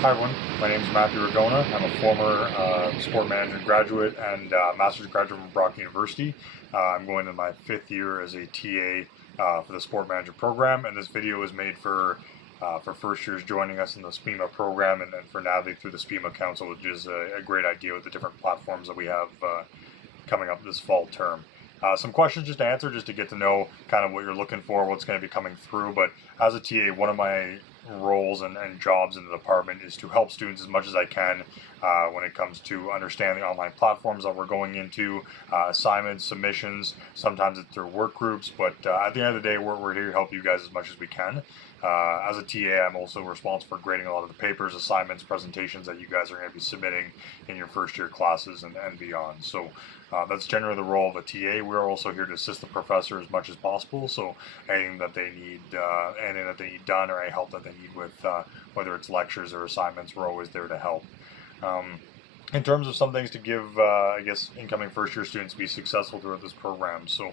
Hi everyone, my name is Matthew Ragogna. I'm a former sport management graduate and master's graduate from Brock University. I'm going to my 5th year as a TA for the sport management program, and this video is made for first years joining us in the SPEMA program and for Natalie through the SPEMA Council, which is a great idea with the different platforms that we have coming up this fall term. Some questions just to answer, just to get to know kind of what you're looking for, what's going to be coming through. But as a TA, one of my roles and jobs in the department is to help students as much as I can when it comes to understanding online platforms that we're going into, assignments, submissions. Sometimes it's through work groups, but at the end of the day, we're here to help you guys as much as we can. As a TA, I'm also responsible for grading a lot of the papers, assignments, presentations that you guys are going to be submitting in your first year classes and beyond. So that's generally the role of a TA. We're also here to assist the professor as much as possible. So anything that they need done, or any help that they need with, whether it's lectures or assignments, we're always there to help. In terms of some things to give, I guess, incoming first year students to be successful throughout this program. So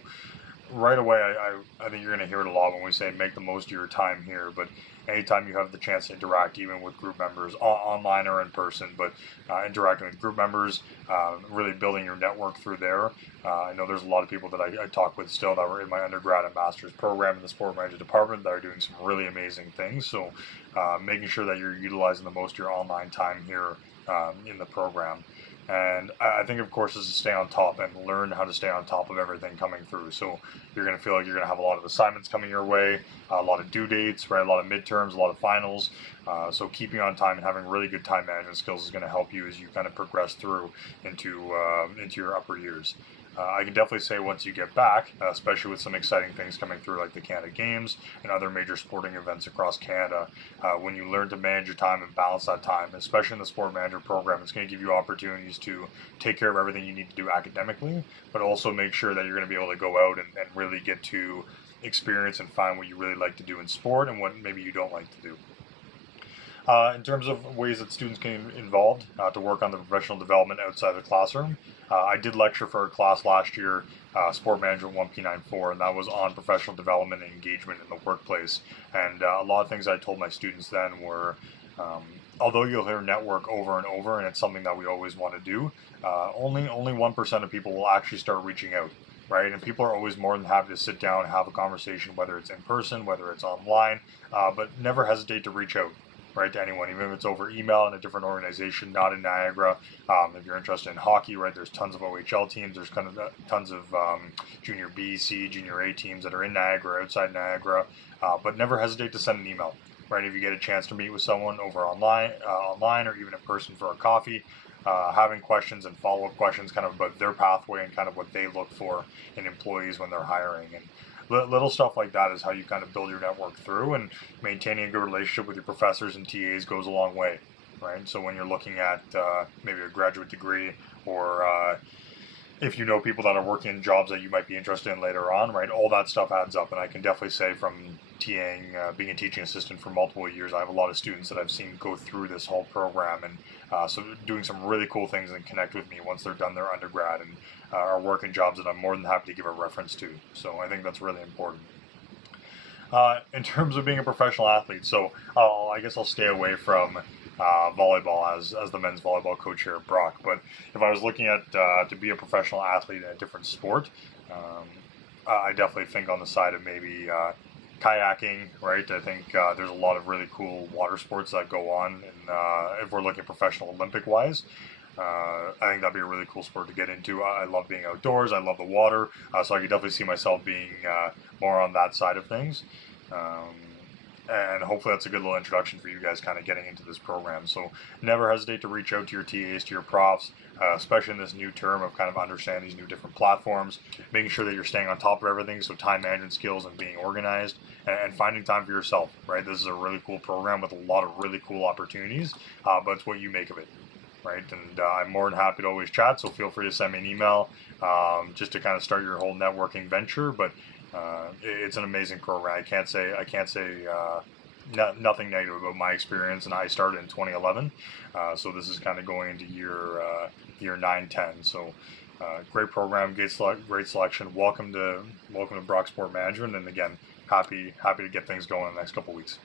right away, I think you're going to hear it a lot when we say make the most of your time here, but anytime you have the chance to interact, even with group members, online or in person, but interacting with group members, really building your network through there. I know there's a lot of people that I talk with still that were in my undergrad and master's program in the sport management department that are doing some really amazing things, so making sure that you're utilizing the most of your online time here in the program. And I think, of course, is to stay on top and learn how to stay on top of everything coming through. So you're going to feel like you're going to have a lot of assignments coming your way, a lot of due dates, right? A lot of midterms, a lot of finals. So keeping on time and having really good time management skills is going to help you as you kind of progress through into your upper years. I can definitely say once you get back, especially with some exciting things coming through like the Canada Games and other major sporting events across Canada, when you learn to manage your time and balance that time, especially in the sport manager program, it's going to give you opportunities to take care of everything you need to do academically, but also make sure that you're going to be able to go out and really get to experience and find what you really like to do in sport and what maybe you don't like to do. In terms of ways that students can get involved to work on the professional development outside the classroom, I did lecture for a class last year, Sport Management 1P94, and that was on professional development and engagement in the workplace. And a lot of things I told my students then were, although you'll hear network over and over, and it's something that we always want to do, only 1% of people will actually start reaching out. Right, and people are always more than happy to sit down and have a conversation, whether it's in person, whether it's online, but never hesitate to reach out, right, to anyone, even if it's over email in a different organization, not in Niagara. If you're interested in hockey, right, there's tons of OHL teams, there's kind of tons of junior B, C, junior A teams that are in Niagara, outside Niagara, but never hesitate to send an email, right, if you get a chance to meet with someone over online or even in person for a coffee. Having questions and follow-up questions kind of about their pathway and kind of what they look for in employees when they're hiring. And little stuff like that is how you kind of build your network through, and maintaining a good relationship with your professors and TAs goes a long way, right? So when you're looking at maybe a graduate degree, or if you know people that are working in jobs that you might be interested in later on, right, all that stuff adds up. And I can definitely say from TAing, being a teaching assistant for multiple years, I have a lot of students that I've seen go through this whole program, and so doing some really cool things and connect with me once they're done their undergrad and are working jobs that I'm more than happy to give a reference to. So I think that's really important. In terms of being a professional athlete, so I guess I'll stay away from volleyball as the men's volleyball coach here at Brock. But if I was looking at to be a professional athlete in a different sport, I definitely think on the side of maybe kayaking, right? I think there's a lot of really cool water sports that go on, and if we're looking professional Olympic wise, I think that'd be a really cool sport to get into. I love being outdoors. I love the water, so I could definitely see myself being more on that side of things. And hopefully that's a good little introduction for you guys kind of getting into this program. So never hesitate to reach out to your TAs, to your profs, especially in this new term of kind of understanding these new different platforms, making sure that you're staying on top of everything, so time management skills and being organized, and finding time for yourself, right? This is a really cool program with a lot of really cool opportunities, but it's what you make of it. Right, and I'm more than happy to always chat, so feel free to send me an email just to kind of start your whole networking venture. But it's an amazing program. I can't say nothing negative about my experience, and I started in 2011, so this is kind of going into year 9, 10. So great program, great selection. Welcome to Brock Sport Management, and again, happy to get things going in the next couple weeks.